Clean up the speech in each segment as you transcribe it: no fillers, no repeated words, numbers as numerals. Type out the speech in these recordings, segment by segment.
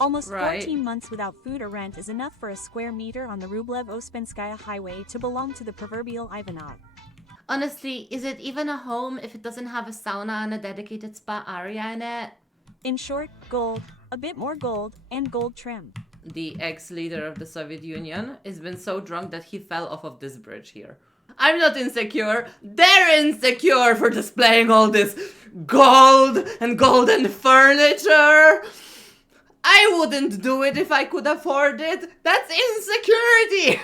Almost Right. 14 months without food or rent is enough for a square meter on the Rublev-Ospensky highway to belong to the proverbial Ivanov. Honestly, is it even a home if it doesn't have a sauna and a dedicated spa area in it? In short, gold, a bit more gold, and gold trim. The ex-leader of the Soviet Union has been so drunk that he fell off of this bridge here. I'm not insecure. They're insecure for displaying all this gold and golden furniture. I wouldn't do it if I could afford it. That's insecurity.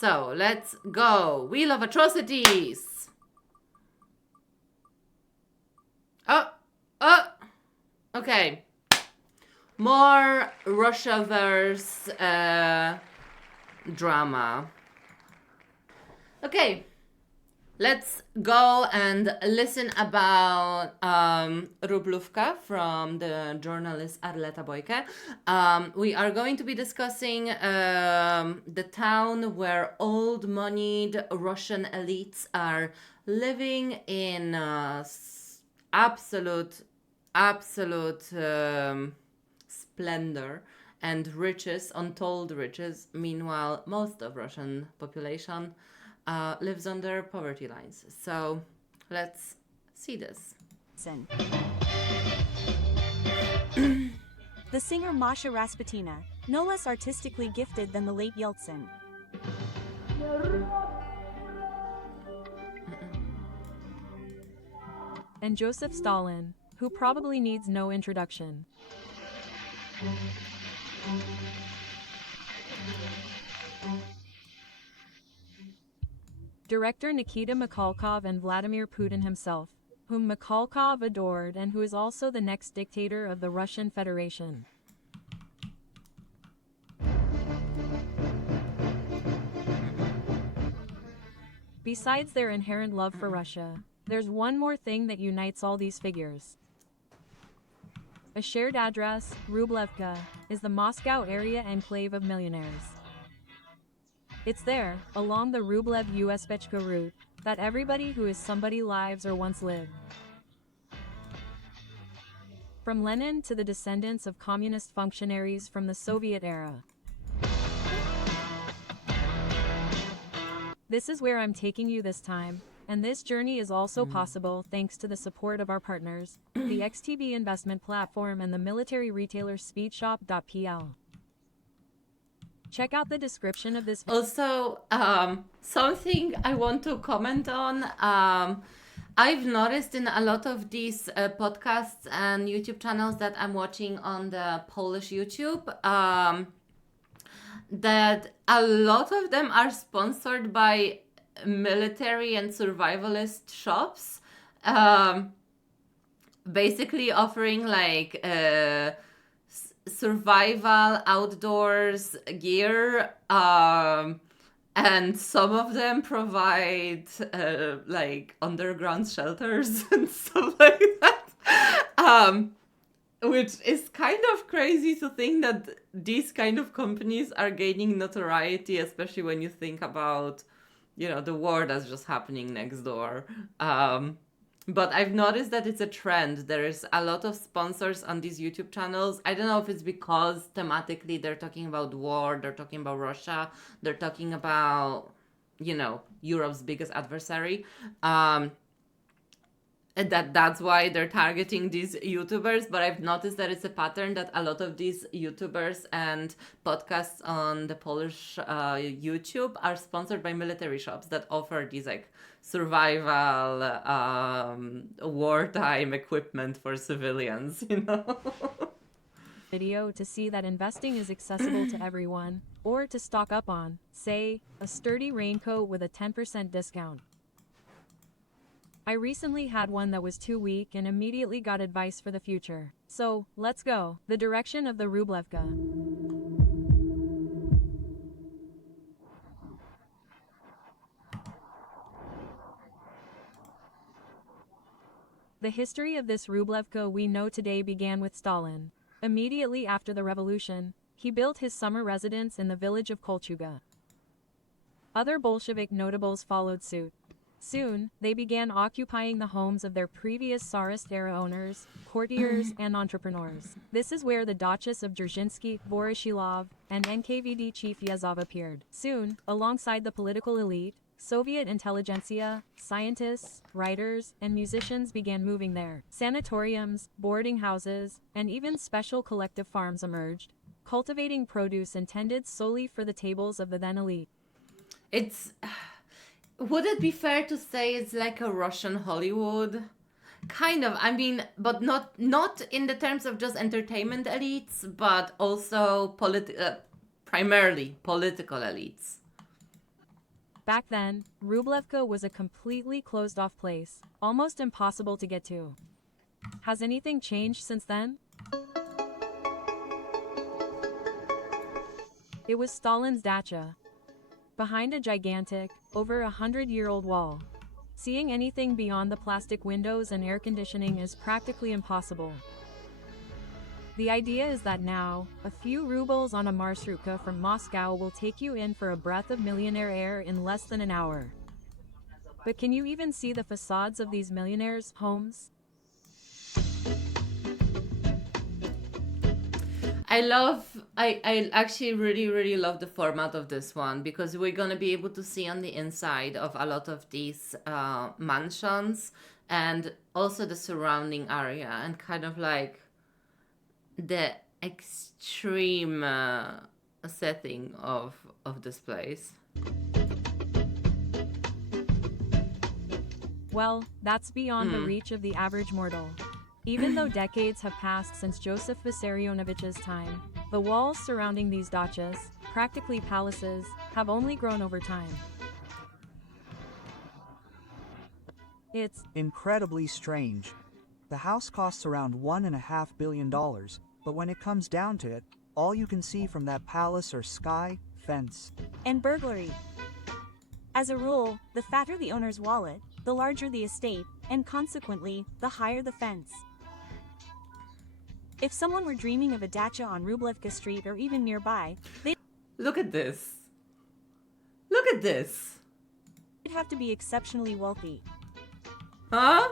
So, let's go. Wheel of Atrocities. Okay. More Russiaverse drama. Okay. Let's go and listen about Rubluvka from the journalist Arleta Bojke. We are going to be discussing the town where old-moneyed Russian elites are living in absolute splendor and riches, untold riches. Meanwhile, most of Russian population lives under poverty lines. So let's see this. The singer Masha Rasputina, no less artistically gifted than the late Yeltsin. And Joseph Stalin, who probably needs no introduction. Director Nikita Mikhalkov and Vladimir Putin himself, whom Mikhalkov adored and who is also the next dictator of the Russian Federation. Besides their inherent love for Russia, there's one more thing that unites all these figures. A shared address, Rublevka, is the Moscow area enclave of millionaires. It's there, along the Rublev-Uspechka route, that everybody who is somebody lives or once lived. From Lenin to the descendants of communist functionaries from the Soviet era. This is where I'm taking you this time, and this journey is also possible thanks to the support of our partners, the XTB investment platform and the military retailer speedshop.pl. Check out the description of this video. Also, something I want to comment on. I've noticed in a lot of these podcasts and YouTube channels that I'm watching on the Polish YouTube, that a lot of them are sponsored by military and survivalist shops, basically offering like survival outdoors gear, and some of them provide like underground shelters and stuff like that, which is kind of crazy to think that these kind of companies are gaining notoriety, especially when you think about, you know, the war that's just happening next door. But I've noticed that it's a trend. There is a lot of sponsors on these YouTube channels. I don't know if it's because thematically they're talking about war, they're talking about Russia, they're talking about, you know, Europe's biggest adversary. And that's why they're targeting these YouTubers. But I've noticed that it's a pattern that a lot of these YouTubers and podcasts on the Polish YouTube are sponsored by military shops that offer these like survival wartime equipment for civilians, you know. Video to see that investing is accessible to everyone, or to stock up on, say, a sturdy raincoat with a 10% discount. I recently had one that was too weak and immediately got advice for the future. So, let's go. The direction of the Rublevka. The history of this Rublevka we know today began with Stalin. Immediately after the revolution, he built his summer residence in the village of Kolchuga. Other Bolshevik notables followed suit. Soon, they began occupying the homes of their previous Tsarist-era owners, courtiers, and entrepreneurs. This is where the Duchess of Dzerzhinsky, Voroshilov, and NKVD chief Yazov appeared. Soon, alongside the political elite, Soviet intelligentsia, scientists, writers, and musicians began moving there. Sanatoriums, boarding houses, and even special collective farms emerged, cultivating produce intended solely for the tables of the then elite. It's. Would it be fair to say it's like a Russian Hollywood? Kind of. I mean, but not in the terms of just entertainment elites, but also primarily political elites. Back then, Rubluvka was a completely closed-off place, almost impossible to get to. Has anything changed since then? It was Stalin's dacha, behind a gigantic, over 100-year-old wall. Seeing anything beyond the plastic windows and air conditioning is practically impossible. The idea is that now, a few rubles on a marshrutka from Moscow will take you in for a breath of millionaire air in less than an hour. But can you even see the facades of these millionaires' homes? I actually really love the format of this one, because we're gonna be able to see on the inside of a lot of these mansions and also the surrounding area and kind of like the extreme setting of this place. Well, that's beyond the reach of the average mortal. Even though decades have passed since Joseph Vissarionovich's time, the walls surrounding these dachas, practically palaces, have only grown over time. It's incredibly strange. The house costs around $1.5 billion, but when it comes down to it, all you can see from that palace are sky, fence, and burglary. As a rule, the fatter the owner's wallet, the larger the estate, and consequently, the higher the fence. If someone were dreaming of a dacha on Rublevka Street or even nearby, they'd Look at this. Look at this. have to be exceptionally wealthy. Huh?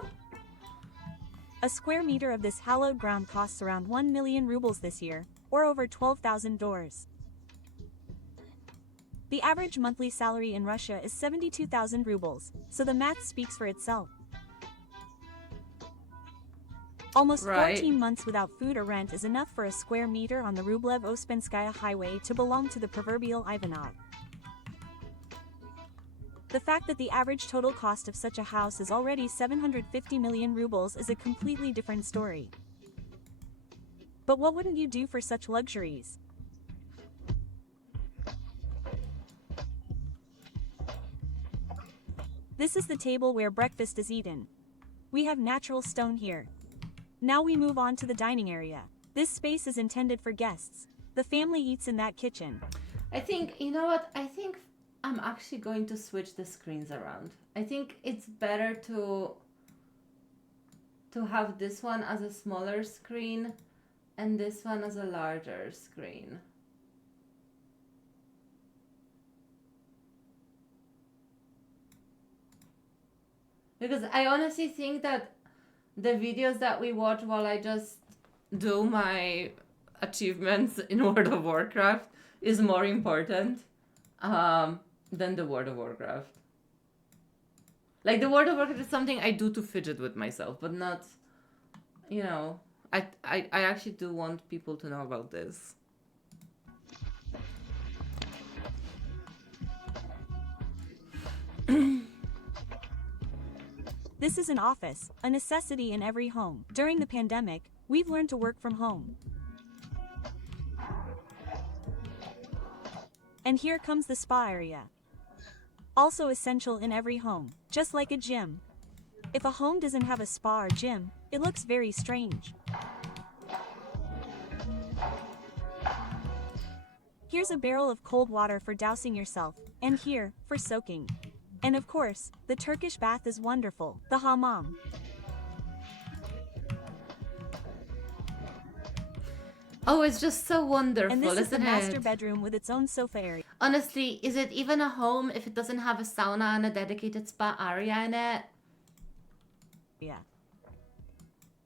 A square meter of this hallowed ground costs around 1 million rubles this year, or over $12,000. The average monthly salary in Russia is 72,000 rubles, so the math speaks for itself. Almost 14 months without food or rent is enough for a square meter on the Rublev-Ospensky highway to belong to the proverbial Ivanov. The fact that the average total cost of such a house is already 750 million rubles is a completely different story. But what wouldn't you do for such luxuries? This is the table where breakfast is eaten. We have natural stone here. Now we move on to the dining area. This space is intended for guests. The family eats in that kitchen. I think, you know what? I think I'm actually going to switch the screens around. I think it's better to have this one as a smaller screen and this one as a larger screen. Because I honestly think that the videos that we watch while I just do my achievements in World of Warcraft is more important than the World of Warcraft. Like, the World of Warcraft is something I do to fidget with myself, but not, you know, I actually do want people to know about this. This is an office, a necessity in every home. During the pandemic, we've learned to work from home. And here comes the spa area. Also essential in every home, just like a gym. If a home doesn't have a spa or gym, it looks very strange. Here's a barrel of cold water for dousing yourself, and here, for soaking. And of course, the Turkish bath is wonderful, the hammam. Oh, it's just so wonderful, And this is the isn't master it? bedroom with its own sofa area. Honestly, is it even a home if it doesn't have a sauna and a dedicated spa area in it?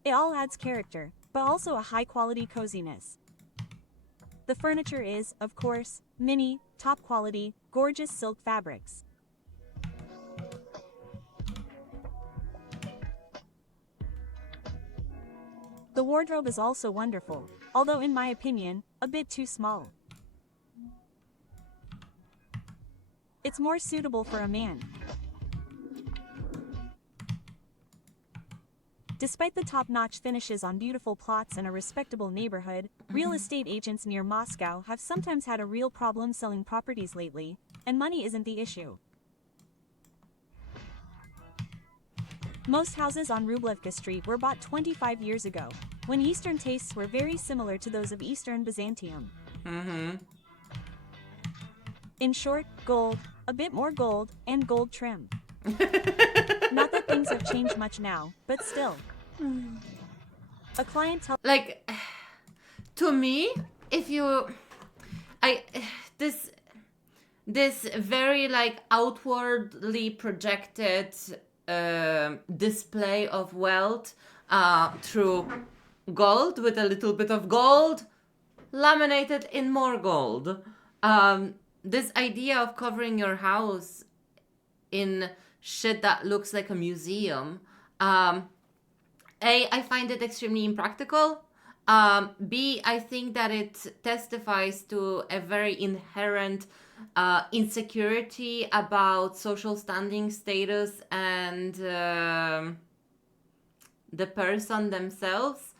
It all adds character, but also a high-quality coziness. The furniture is, of course, mini, top-quality, gorgeous silk fabrics. The wardrobe is also wonderful, although in my opinion, a bit too small. It's more suitable for a man. Despite the top-notch finishes on beautiful plots and a respectable neighborhood, real estate agents near Moscow have sometimes had a real problem selling properties lately, and money isn't the issue. Most houses on Rubluvka Street were bought 25 years ago, when Eastern tastes were very similar to those of Eastern Byzantium. In short, gold, a bit more gold, and gold trim. Not that things have changed much now, but still. A client tells Like, to me, if you, I, this, this very like outwardly projected display of wealth through gold with a little bit of gold laminated in more gold. This idea of covering your house in shit that looks like a museum. A, I find it extremely impractical. B, I think that it testifies to a very inherent insecurity about social standing, status, and the person themselves,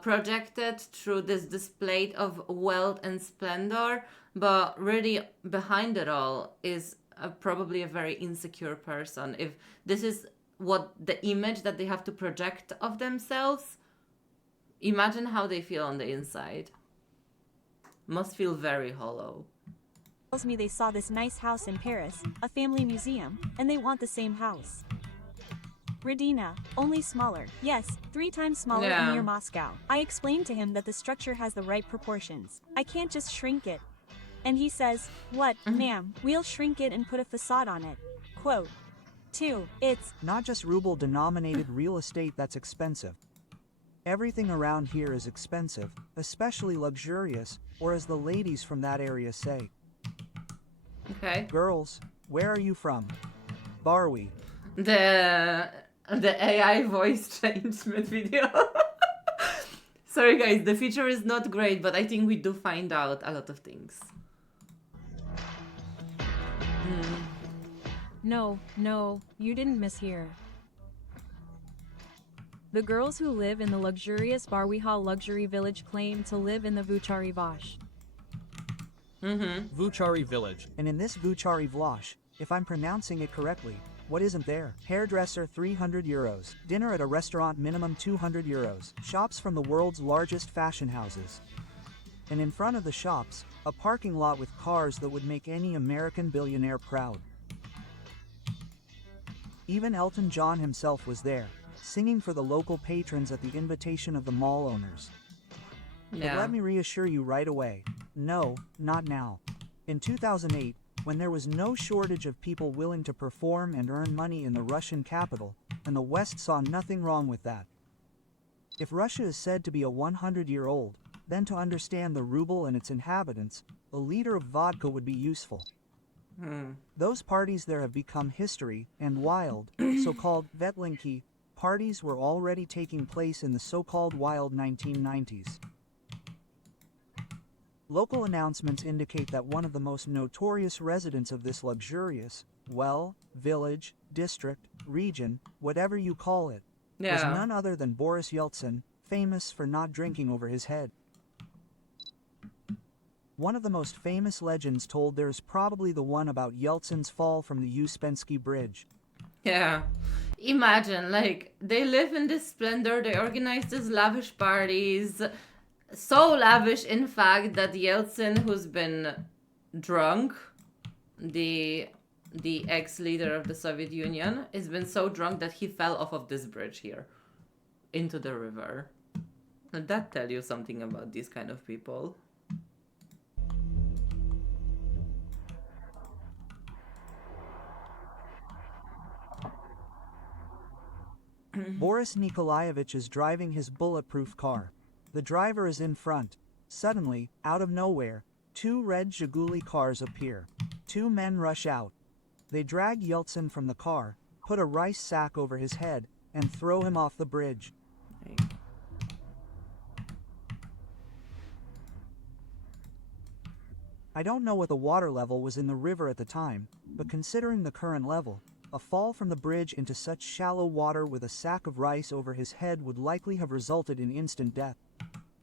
projected through this display of wealth and splendor. But really, behind it all is probably a very insecure person. If this is what the image that they have to project of themselves, imagine how they feel on the inside. Must feel very hollow. me they saw this nice house in Paris, a family museum, and they want the same house. Radina, only smaller. Yes, 3 times smaller Yeah. and near Moscow. I explained to him that the structure has the right proportions. I can't just shrink it. And he says, what, ma'am, we'll shrink it and put a facade on it. Quote. 2. It's Not just ruble-denominated real estate that's expensive. Everything around here is expensive, especially luxurious, or as the ladies from that area say. Okay. Girls, where are you from? Barwi. The AI voice changed mid video. Sorry guys, the feature is not great, but I think we do find out a lot of things. No, you didn't mishear. The girls who live in the luxurious Barwihal luxury village claim to live in the Vuchari Vash. Vuchari village. And in this Vuchari Vlash, if I'm pronouncing it correctly, what isn't there? Hairdresser 300 euros, dinner at a restaurant minimum 200 euros, shops from the world's largest fashion houses. And in front of the shops, a parking lot with cars that would make any American billionaire proud. Even Elton John himself was there, singing for the local patrons at the invitation of the mall owners. But Yeah. let me reassure you right away, no, not now. In 2008, when there was no shortage of people willing to perform and earn money in the Russian capital, and the West saw nothing wrong with that. If Russia is said to be a 100-year-old, then to understand the ruble and its inhabitants, a liter of vodka would be useful. Those parties there have become history, and wild, so-called vetlinki, parties were already taking place in the so-called wild 1990s. Local announcements indicate that one of the most notorious residents of this luxurious, well, village, district, region, whatever you call it, was Yeah. none other than Boris Yeltsin, famous for not drinking over his head. One of the most famous legends told there's probably the one about Yeltsin's fall from the Uspensky Bridge. Yeah. Imagine, like, they live in this splendor, they organize these lavish parties. So lavish, in fact, that Yeltsin, who's been drunk, the ex-leader of the Soviet Union, has been so drunk that he fell off of this bridge here into the river. That tell you something about these kind of people. Boris Nikolaevich is driving his bulletproof car. The driver is in front. Suddenly, out of nowhere, two red Zhiguli cars appear. Two men rush out. They drag Yeltsin from the car, put a rice sack over his head, and throw him off the bridge. I don't know what the water level was in the river at the time, but considering the current level, a fall from the bridge into such shallow water with a sack of rice over his head would likely have resulted in instant death.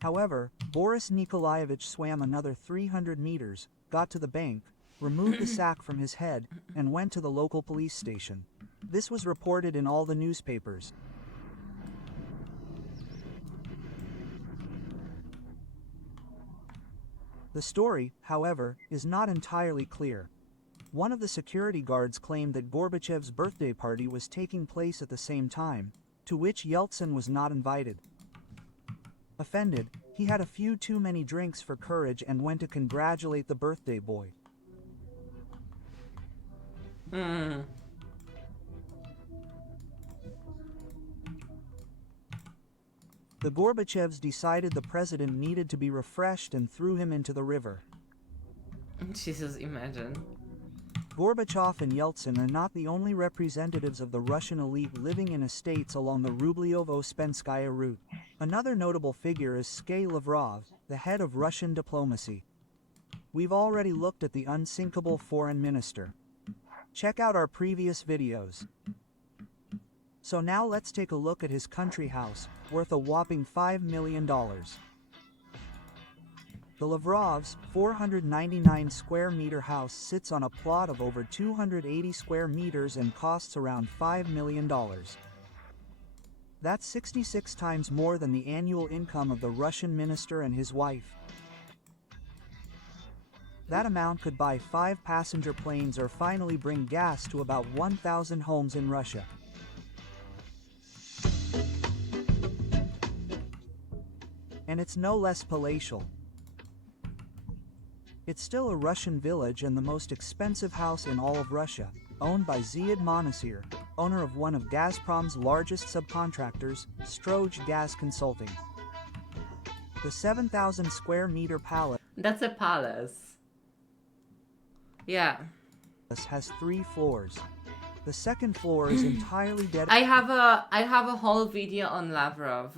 However, Boris Nikolaevich swam another 300 meters, got to the bank, removed the sack from his head, and went to the local police station. This was reported in all the newspapers. The story, however, is not entirely clear. One of the security guards claimed that Gorbachev's birthday party was taking place at the same time, to which Yeltsin was not invited. Offended, he had a few too many drinks for courage and went to congratulate the birthday boy. The Gorbachevs decided the president needed to be refreshed and threw him into the river. Jesus, imagine. Gorbachev and Yeltsin are not the only representatives of the Russian elite living in estates along the Rubluvka route. Another notable figure is Sergei Lavrov, the head of Russian diplomacy. We've already looked at the unsinkable foreign minister. Check out our previous videos. So now let's take a look at his country house, worth a whopping $5 million. The Lavrovs' 499 square meter house sits on a plot of over 280 square meters and costs around $5 million. That's 66 times more than the annual income of the Russian minister and his wife. That amount could buy 5 passenger planes or finally bring gas to about 1,000 homes in Russia. And it's no less palatial. It's still a Russian village and the most expensive house in all of Russia, owned by Ziad Monasir, owner of one of Gazprom's largest subcontractors, Stroj Gas Consulting. The 7,000 square meter palace That's a palace. Yeah. has 3 floors. The second floor is entirely dedicated. I have a whole video on Lavrov.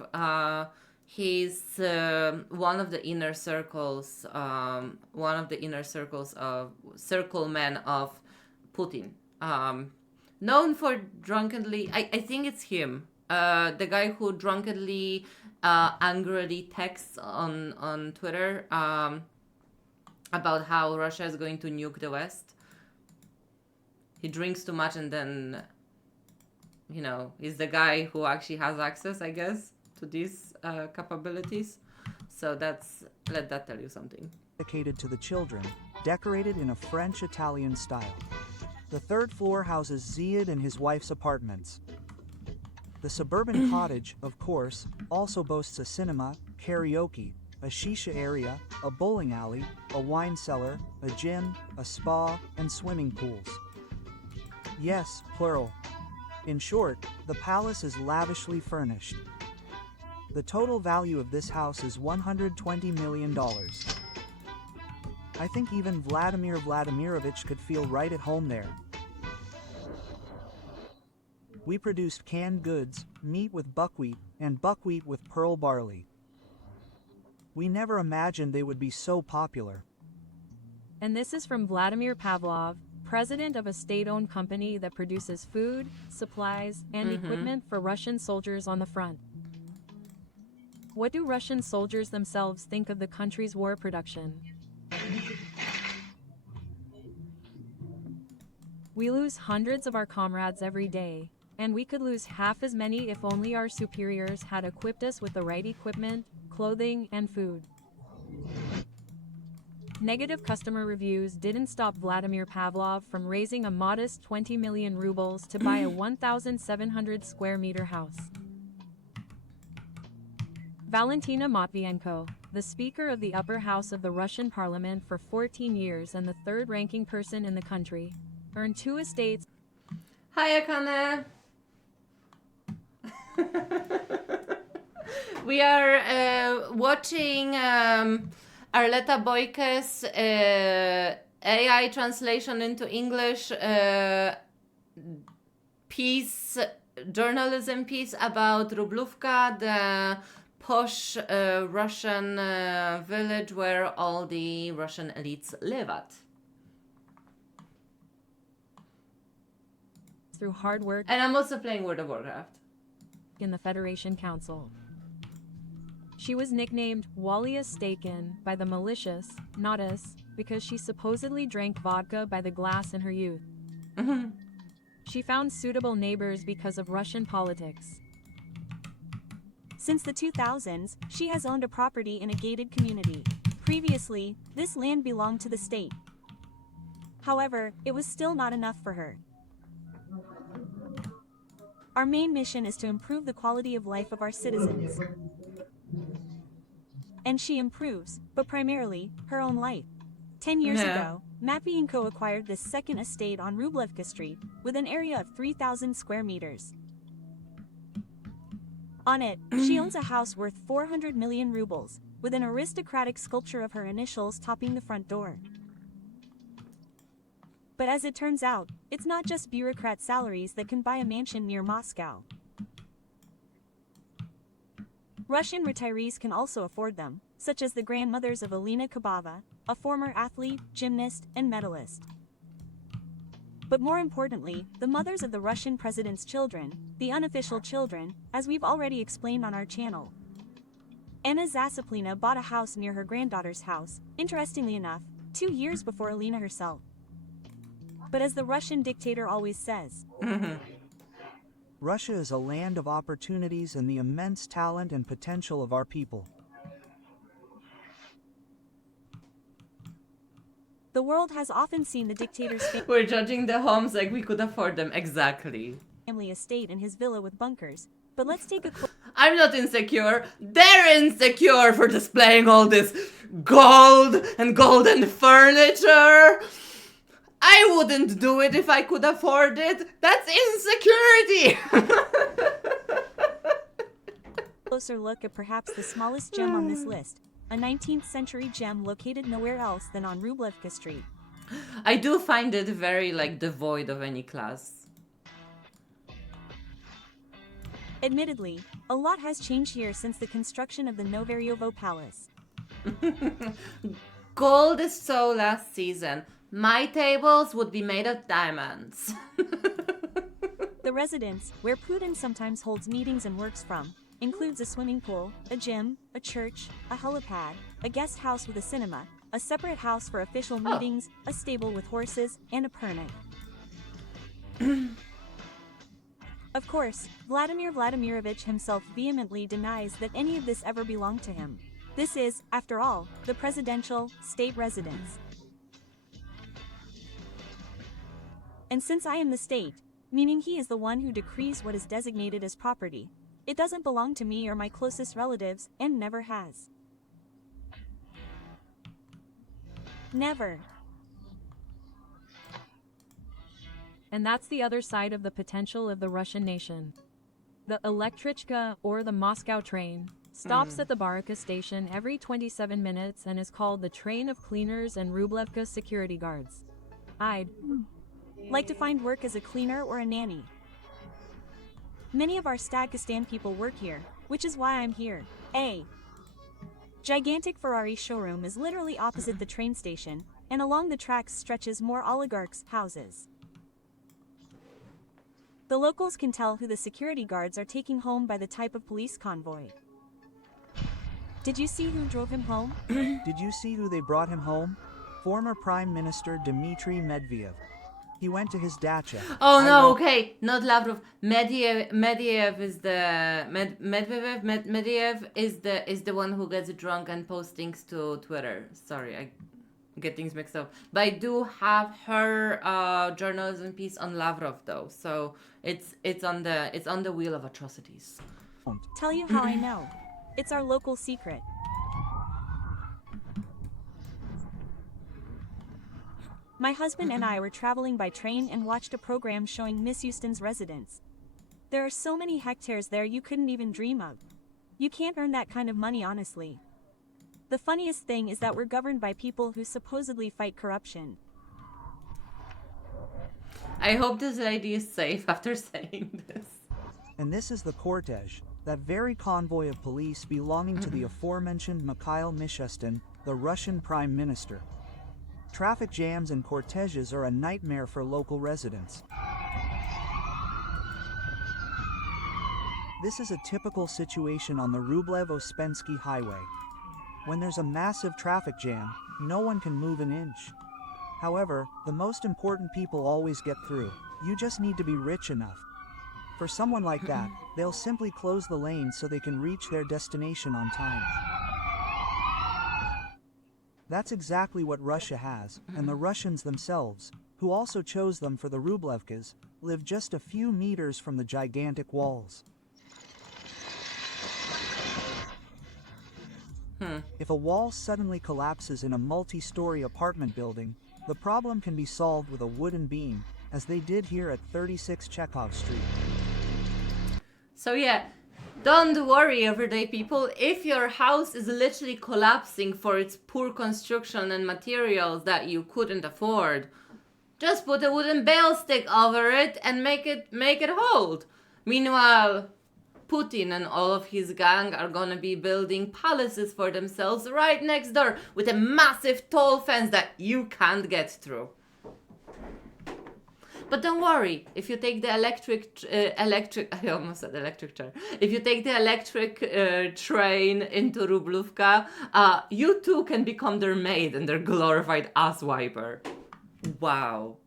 He's one of the inner circles of circle men of Putin. Known for drunkenly, I think it's him, the guy who drunkenly, angrily texts on Twitter about how Russia is going to nuke the West. He drinks too much and then, he's the guy who actually has access, I guess, to these capabilities. So let that tell you something. Dedicated to the children, decorated in a French-Italian style. The third floor houses Ziad and his wife's apartments. The suburban cottage, of course, also boasts a cinema, karaoke, a shisha area, a bowling alley, a wine cellar, a gym, a spa, and swimming pools. Yes, plural. In short, the palace is lavishly furnished. The total value of this house is $120 million. I think even Vladimir Vladimirovich could feel right at home there. We produced canned goods, meat with buckwheat, and buckwheat with pearl barley. We never imagined they would be so popular. And this is from Vladimir Pavlov, president of a state-owned company that produces food, supplies, and equipment for Russian soldiers on the front. What do Russian soldiers themselves think of the country's war production? We lose hundreds of our comrades every day, and we could lose half as many if only our superiors had equipped us with the right equipment, clothing, and food. Negative customer reviews didn't stop Vladimir Pavlov from raising a modest 20 million rubles to buy a 1,700 square meter house. Valentina Matvienko, the Speaker of the upper house of the Russian parliament for 14 years and the third-ranking person in the country, earned 2 estates. Hi, Akane. We are watching Arleta Bojke's AI translation into English piece, journalism piece about Rubluvka, the posh Russian village where all the Russian elites live at. Through hard work And I'm also playing World of Warcraft. in the Federation Council. She was nicknamed Walia Stakin by the malicious, not us, because she supposedly drank vodka by the glass in her youth. She found suitable neighbors because of Russian politics. Since the 2000s, she has owned a property in a gated community. Previously, this land belonged to the state. However, it was still not enough for her. Our main mission is to improve the quality of life of our citizens. And she improves, but primarily, her own life. 10 years ago, Matvienko acquired this second estate on Rubluvka Street, with an area of 3,000 square meters. On it, she owns a house worth 400 million rubles, with an aristocratic sculpture of her initials topping the front door. But as it turns out, it's not just bureaucrat salaries that can buy a mansion near Moscow. Russian retirees can also afford them, such as the grandmothers of Alina Kabava, a former athlete, gymnast, and medalist. But more importantly, the mothers of the Russian president's children, the unofficial children, as we've already explained on our channel. Anna Zasaplina bought a house near her granddaughter's house, interestingly enough, 2 years before Alina herself. But as the Russian dictator always says, Russia is a land of opportunities and the immense talent and potential of our people. the world has often seen the dictator's We're judging the homes like we could afford them. Exactly. family estate and his villa with bunkers. But let's take a I'm not insecure. They're insecure for displaying all this gold and golden furniture. I wouldn't do it if I could afford it. That's insecurity. closer look at perhaps the smallest gem on this list, a 19th century gem located nowhere else than on Rubluvka Street. I do find it very devoid of any class. Admittedly, a lot has changed here since the construction of the Novaryovo Palace. Gold is so last season. My tables would be made of diamonds. The residence, where Putin sometimes holds meetings and works from, includes a swimming pool, a gym, a church, a helipad, a guest house with a cinema, a separate house for official meetings, a stable with horses, and a permit. Of course, Vladimir Vladimirovich himself vehemently denies that any of this ever belonged to him. This is, after all, the presidential state residence. And since I am the state, meaning he is the one who decrees what is designated as property, it doesn't belong to me or my closest relatives, and never has. Never. And that's the other side of the potential of the Russian nation. The Elektrichka, or the Moscow train, stops at the Baraka station every 27 minutes and is called the train of cleaners and Rublevka security guards. I'd like to find work as a cleaner or a nanny. Many of our Stagistan people work here, which is why I'm here. A gigantic Ferrari showroom is literally opposite the train station, and along the tracks stretches more oligarchs' houses. The locals can tell who the security guards are taking home by the type of police convoy. Did you see who drove him home? Did you see who they brought him home? Former Prime Minister Dmitry Medvedev. He went to his dacha. Oh no, okay, not Lavrov. Medvedev is the Medvedev is the one who gets drunk and posts things to Twitter. Sorry, I get things mixed up. But I do have her journalism piece on Lavrov though, so it's on the wheel of atrocities. Tell you how I know. It's our local secret. My husband and I were traveling by train and watched a program showing Miss Houston's residence. There are so many hectares there you couldn't even dream of. You can't earn that kind of money honestly. The funniest thing is that we're governed by people who supposedly fight corruption. I hope this lady is safe after saying this. And this is the cortege, that very convoy of police belonging to the aforementioned Mikhail Mishustin, the Russian Prime Minister. Traffic jams and corteges are a nightmare for local residents. This is a typical situation on the Rublev-Ouspensky highway. When there's a massive traffic jam, no one can move an inch. However, the most important people always get through. You just need to be rich enough. For someone like that, they'll simply close the lanes so they can reach their destination on time. That's exactly what Russia has, and the Russians themselves, who also chose them for the Rublevkas, live just a few meters from the gigantic walls. If a wall suddenly collapses in a multi-story apartment building, the problem can be solved with a wooden beam, as they did here at 36 Chekhov Street. So yeah, don't worry everyday people, if your house is literally collapsing for its poor construction and materials that you couldn't afford, just put a wooden bale stick over it and make it hold. Meanwhile, Putin and all of his gang are gonna be building palaces for themselves right next door with a massive tall fence that you can't get through. But don't worry, if you take the electric I almost said electric chair. If you take the electric train into Rubluvka, you too can become their maid and their glorified ass wiper. Wow.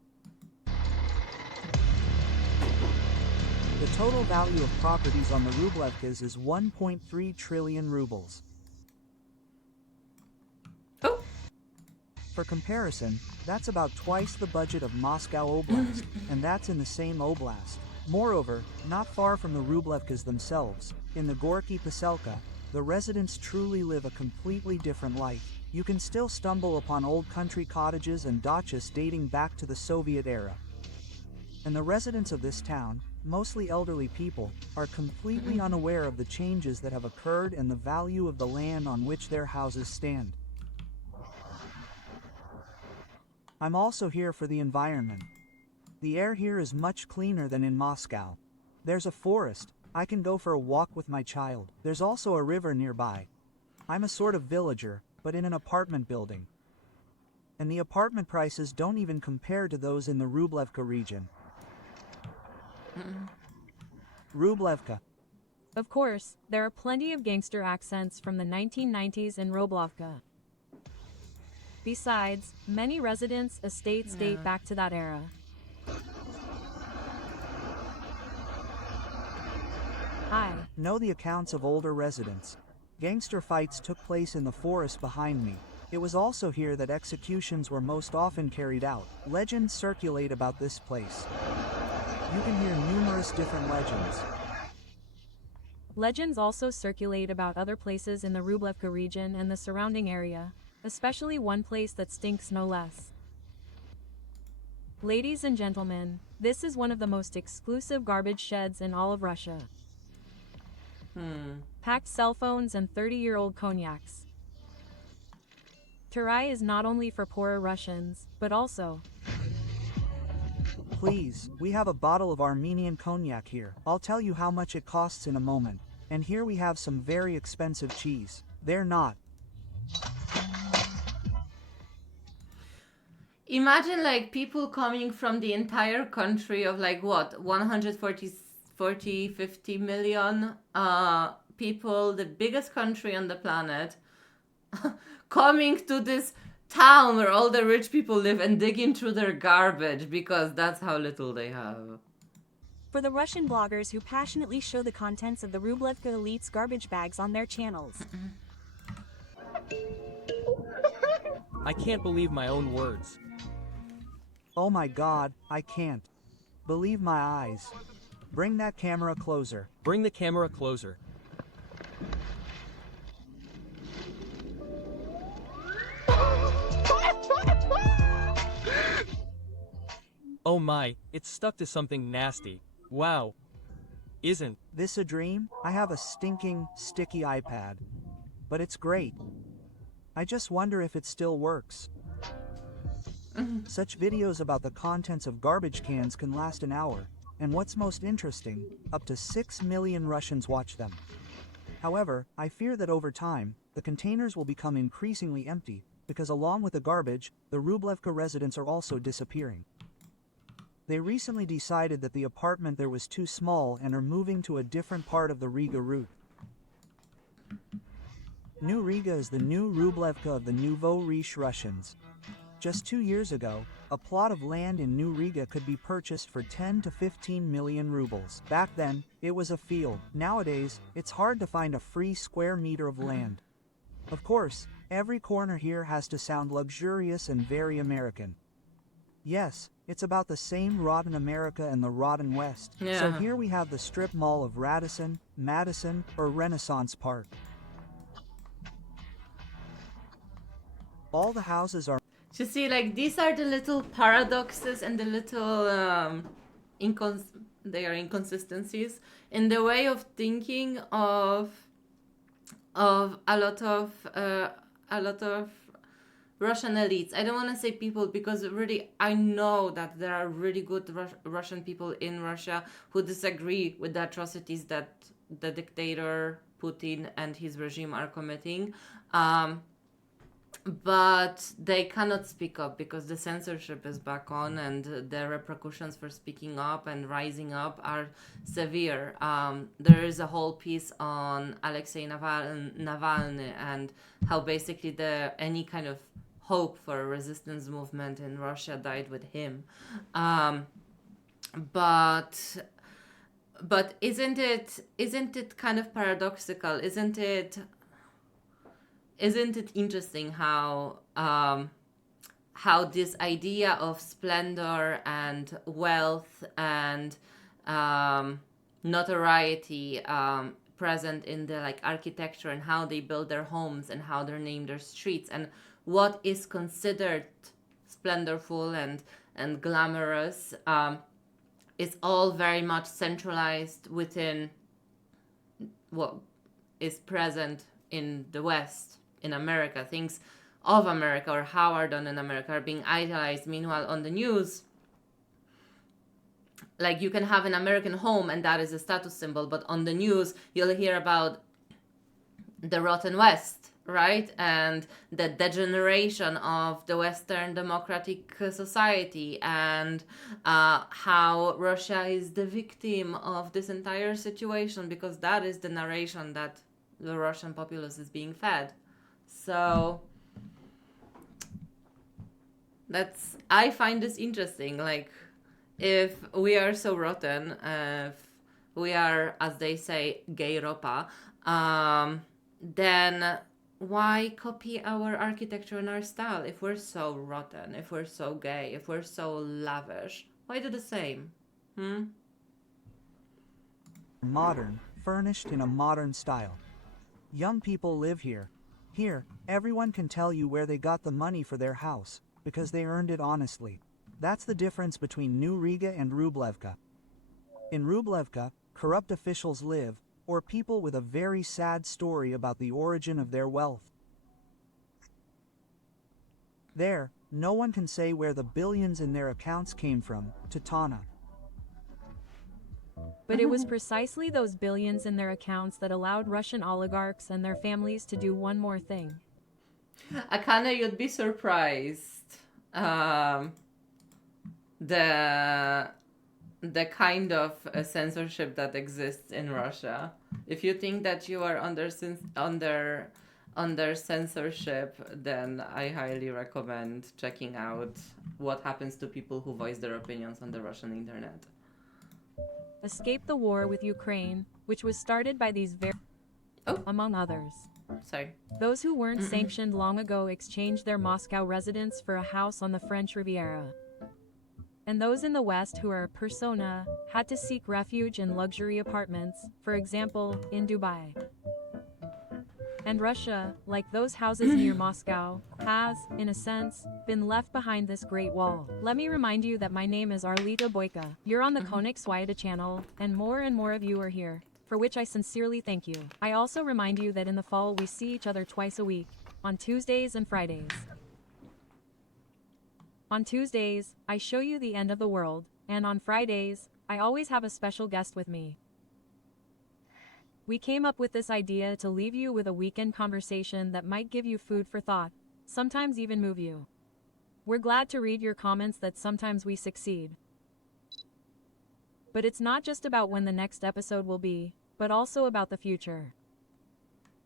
The total value of properties on the Rublevkas is 1.3 trillion rubles. Oh. For comparison, that's about twice the budget of Moscow Oblast, and that's in the same oblast. Moreover, not far from the Rublevkas themselves, in the Gorky Poselka, the residents truly live a completely different life. You can still stumble upon old country cottages and dachas dating back to the Soviet era. And the residents of this town, mostly elderly people, are completely unaware of the changes that have occurred and the value of the land on which their houses stand. I'm also here for the environment. The air here is much cleaner than in Moscow. There's a forest, I can go for a walk with my child. There's also a river nearby. I'm a sort of villager, but in an apartment building. And the apartment prices don't even compare to those in the Rublevka region. Rublevka. Of course, there are plenty of gangster accents from the 1990s in Rublevka. Besides, many residents' estates date back to that era. Hi. Know the accounts of older residents. Gangster fights took place in the forest behind me. It was also here that executions were most often carried out. Legends circulate about this place. You can hear numerous different legends. Legends also circulate about other places in the Rublevka region and the surrounding area, especially one place that stinks no less. Ladies and gentlemen, this is one of the most exclusive garbage sheds in all of Russia. Packed cell phones and 30-year-old cognacs. Turai is not only for poorer Russians, but also... Please, we have a bottle of Armenian cognac here. I'll tell you how much it costs in a moment. And here we have some very expensive cheese. They're not. Imagine like people coming from the entire country of like what, 50 million people, the biggest country on the planet, coming to this town where all the rich people live and digging through their garbage because that's how little they have. For the Russian bloggers who passionately show the contents of the Rublevka elite's garbage bags on their channels. I can't believe my own words. Oh my god, I can't believe my eyes. Bring that camera closer. Bring the camera closer. Oh my, it's stuck to something nasty. Wow. Isn't. This a dream? I have a stinking, sticky iPad. But it's great. I just wonder if it still works. Such videos about the contents of garbage cans can last an hour, and what's most interesting, up to 6 million Russians watch them. However, I fear that over time, the containers will become increasingly empty, because along with the garbage, the Rublevka residents are also disappearing. They recently decided that the apartment there was too small and are moving to a different part of the Riga route. New Riga is the new Rublevka of the Nouveau Riche Russians. Just 2 years ago, a plot of land in New Riga could be purchased for 10 to 15 million rubles. Back then, it was a field. Nowadays, it's hard to find a free square meter of land. Of course, every corner here has to sound luxurious and very American. Yes, it's about the same rotten America and the rotten West. Yeah. So here we have the strip mall of Radisson, Madison, or Renaissance Park. All the houses are You see, like, these are the little paradoxes and the little they are inconsistencies in the way of thinking of a lot of Russian elites. I don't want to say people, because really I know that there are really good Russian people in Russia who disagree with the atrocities that the dictator Putin and his regime are committing. But they cannot speak up because the censorship is back on, and the repercussions for speaking up and rising up are severe. There is a whole piece on Alexei Navalny and how basically any kind of hope for a resistance movement in Russia died with him. But isn't it kind of paradoxical? Isn't it interesting how this idea of splendor and wealth and notoriety present in the like architecture and how they build their homes and how they name their streets and what is considered splendorful and glamorous is all very much centralized within what is present in the West, in America. Things of America or how are done in America are being idealized. Meanwhile, on the news, like you can have an American home and that is a status symbol, but on the news, you'll hear about the rotten West, right? And the degeneration of the Western democratic society and how Russia is the victim of this entire situation, because that is the narration that the Russian populace is being fed. So I find this interesting. Like, if we are so rotten, if we are, as they say, gay Ropa, then why copy our architecture and our style? If we're so rotten, if we're so gay, if we're so lavish, why do the same? modern, furnished in a modern style. Young people live here. Here, everyone can tell you where they got the money for their house, because they earned it honestly. That's the difference between New Riga and Rublevka. In Rublevka, corrupt officials live, or people with a very sad story about the origin of their wealth. There, no one can say where the billions in their accounts came from, Titana. But it was precisely those billions in their accounts that allowed Russian oligarchs and their families to do one more thing. Akane, you'd be surprised. The kind of censorship that exists in Russia. If you think that you are under censorship, then I highly recommend checking out what happens to people who voice their opinions on the Russian internet. Escape the war with Ukraine, which was started by these among others. Sorry. Those who weren't sanctioned long ago exchanged their Moscow residence for a house on the French Riviera. And those in the West who are persona had to seek refuge in luxury apartments, for example, in Dubai. And Russia, like those houses near Moscow, has, in a sense, been left behind this great wall. Let me remind you that my name is Arleta Bojke. You're on the Koniec Swiata channel, and more of you are here, for which I sincerely thank you. I also remind you that in the fall we see each other twice a week, on Tuesdays and Fridays. On Tuesdays, I show you the end of the world, and on Fridays, I always have a special guest with me. We came up with this idea to leave you with a weekend conversation that might give you food for thought, sometimes even move you. We're glad to read your comments that sometimes we succeed. But it's not just about when the next episode will be, but also about the future.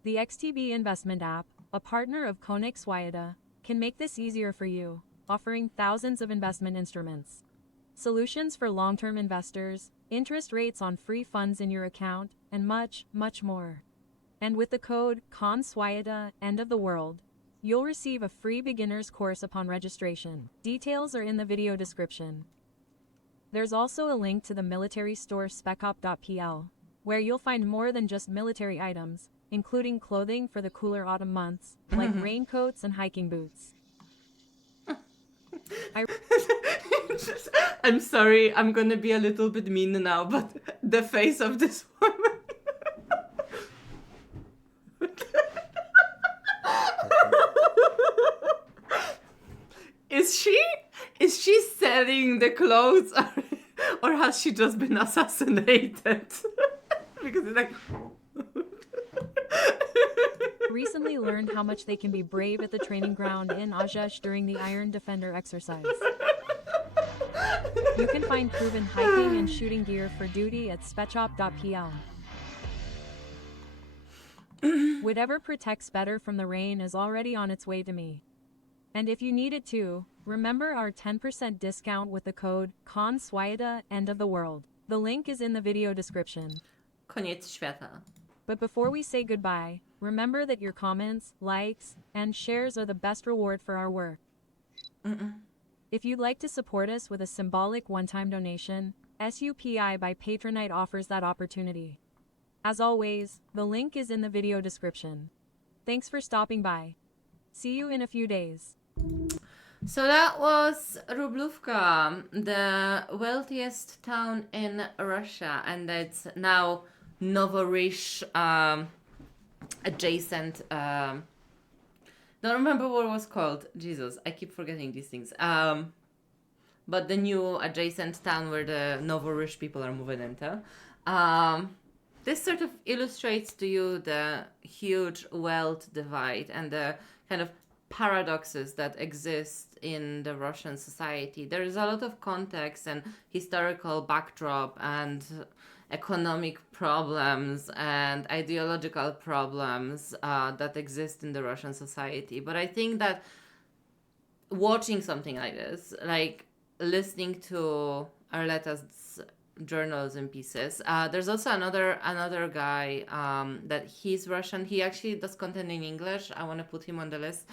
The XTB investment app, a partner of Koniec Swiata, can make this easier for you, offering thousands of investment instruments. Solutions for long-term investors, interest rates on free funds in your account, and much more. And with the code CONSWIATA, end of the world, you'll receive a free beginner's course upon registration. Details are in the video description. There's also a link to the military store specop.pl, where you'll find more than just military items, including clothing for the cooler autumn months, like raincoats and hiking boots. I'm sorry, I'm gonna be a little bit mean now, but the face of this woman. Is she selling the clothes, or has she just been assassinated? Because it's like. Recently learned how much they can be brave at the training ground in Ajesh during the Iron Defender exercise. You can find proven hiking and shooting gear for duty at spechop.pl. Whatever protects better from the rain is already on its way to me. And if you need it too, remember our 10% discount with the code CONSWIATA, end of the world. The link is in the video description. Koniec świata. But before we say goodbye, remember that your comments, likes, and shares are the best reward for our work. If you'd like to support us with a symbolic one-time donation, SUPI by Patronite offers that opportunity. As always, the link is in the video description. Thanks for stopping by. See you in a few days. So that was Rubluvka, the wealthiest town in Russia, and it's now Novorish adjacent. Don't remember what it was called. Jesus, I keep forgetting these things. But the new adjacent town where the Novorish people are moving into. This sort of illustrates to you the huge wealth divide and the kind of paradoxes that exist in the Russian society. There is a lot of context and historical backdrop and economic problems and ideological problems that exist in the Russian society. But I think that watching something like this, like listening to Arleta's journals and pieces, there's also another guy that he's Russian. He actually does content in English. I want to put him on the list.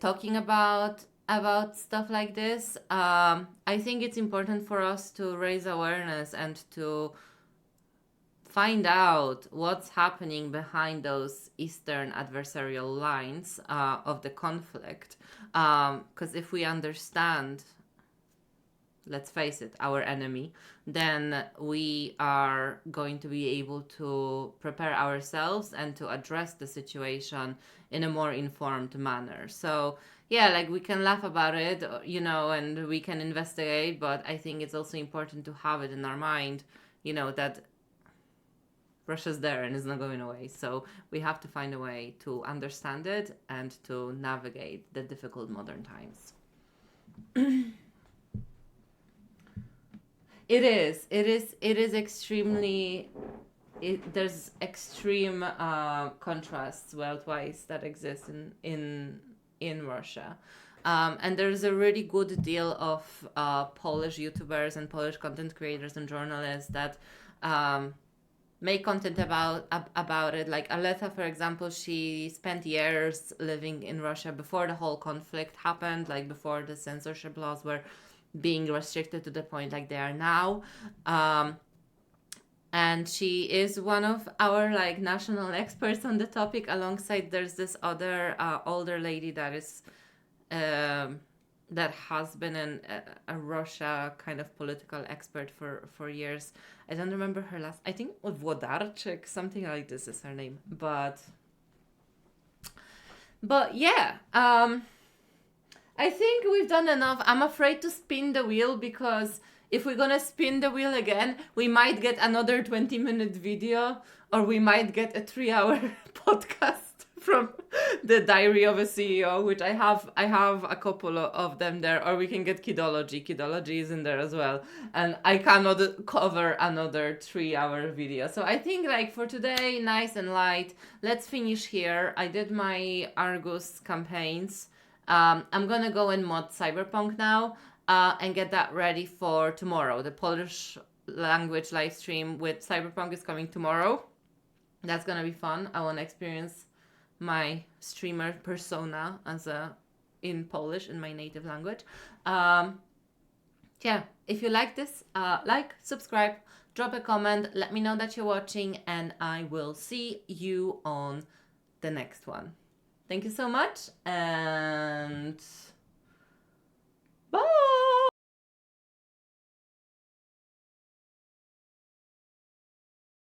Talking about stuff like this. I think it's important for us to raise awareness and to find out what's happening behind those Eastern adversarial lines of the conflict. Because if we understand, let's face it, our enemy, then we are going to be able to prepare ourselves and to address the situation in a more informed manner. So yeah, like we can laugh about it, you know, and we can investigate, but I think it's also important to have it in our mind, you know, that Russia's there and it's not going away. So we have to find a way to understand it and to navigate the difficult modern times. It is extremely. There's extreme contrasts worldwide that exist in Russia, and there's a really good deal of Polish YouTubers and Polish content creators and journalists that make content about it. Like Arleta, for example, she spent years living in Russia before the whole conflict happened, like before the censorship laws were being restricted to the point like they are now. and she is one of our like national experts on the topic. Alongside, there's this other older lady that is that has been a Russia kind of political expert for years. I don't remember her last. I think Włodarczyk, something like this is her name. But yeah, I think we've done enough. I'm afraid to spin the wheel, because if we're gonna spin the wheel again, we might get another 20-minute video, or we might get a 3-hour podcast from the Diary of a CEO, which I have a couple of them there, or we can get Kidology. Kidology is in there as well, and I cannot cover another 3-hour video. So I think like for today, nice and light. Let's finish here. I did my Argus campaigns. I'm gonna go and mod Cyberpunk now and get that ready for tomorrow. The Polish language live stream with Cyberpunk is coming tomorrow. That's gonna be fun. I want to experience my streamer persona in Polish, in my native language. Yeah, if you like this, like, subscribe, drop a comment, let me know that you're watching, and I will see you on the next one. Thank you so much, and